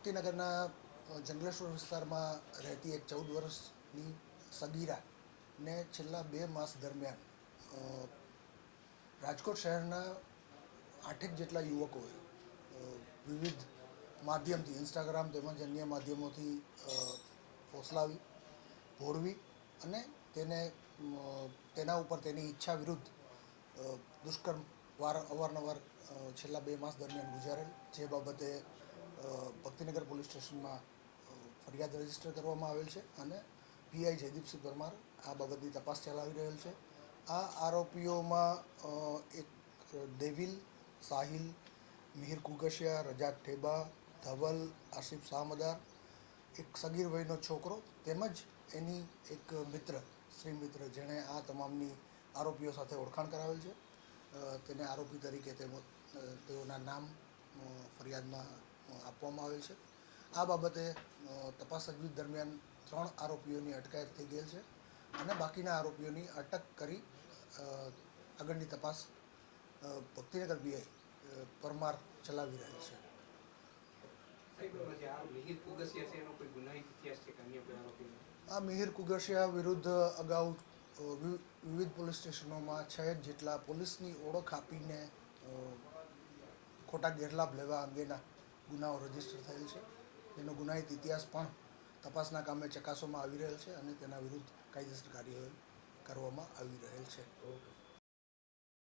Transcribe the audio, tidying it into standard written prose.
ભક્તિનગરના જંગલેશ્વર વિસ્તારમાં રહેતી એક 14 વર્ષની સગીરાને છેલ્લા 2 માસ દરમિયાન રાજકોટ શહેરના 8 જેટલા યુવકોએ વિવિધ માધ્યમથી ઇન્સ્ટાગ્રામ તેમજ અન્ય માધ્યમોથી ફોસલાવી, ભોળવી અને તેના ઉપર તેની ઈચ્છા વિરુદ્ધ દુષ્કર્મ અવારનવાર છેલ્લા 2 માસ દરમિયાન ગુજારેલ, જે બાબતે ભક્તિનગર પોલીસ સ્ટેશનમાં ફરિયાદ રજીસ્ટર કરવામાં આવેલ છે અને પીઆઈ જયદીપસિંહ પરમાર આ બાબતની તપાસ ચલાવી રહેલ છે. આ આરોપીઓમાં એક દેવિલ, સાહિલ, મિહિર કુગશિયા, રજાક ઠેબા, ધવલ, આસિફ શાહમદાર, એક સગીર વયનો છોકરો તેમજ એની એક મિત્ર, સ્ત્રી મિત્ર, જેણે આ તમામની આરોપીઓ સાથે ઓળખાણ કરાવેલ છે. તેને આરોપી તરીકે તેઓના નામ ફરિયાદમાં આપવામાં આવેલ છે. આ બાબતે તપાસ તજવીજ દરમિયાન 3 આરોપીઓની અટકાયત થઈ ગયેલ છે અને બાકીના આરોપીઓની અટક કરી આગળની તપાસ ભક્તિનગર પીઆઈ પરમાર ચલાવી રહેલ છે. આ મિહિર કુગશિયા વિરુદ્ધ અગાઉ વિવિધ પોલીસ સ્ટેશનોમાં 6 જેટલા પોલીસની ઓળખ આપીને ખોટા ગેરલાભ લેવા અંગેના ગુનાઓ રજીસ્ટર થયેલ છે. તેનો ગુનાહિત ઇતિહાસ પણ તપાસના કામે ચકાસવામાં આવી રહેલ છે અને તેના વિરુદ્ધ કાયદેસર કાર્યવાહી કરવામાં આવી રહેલ છે.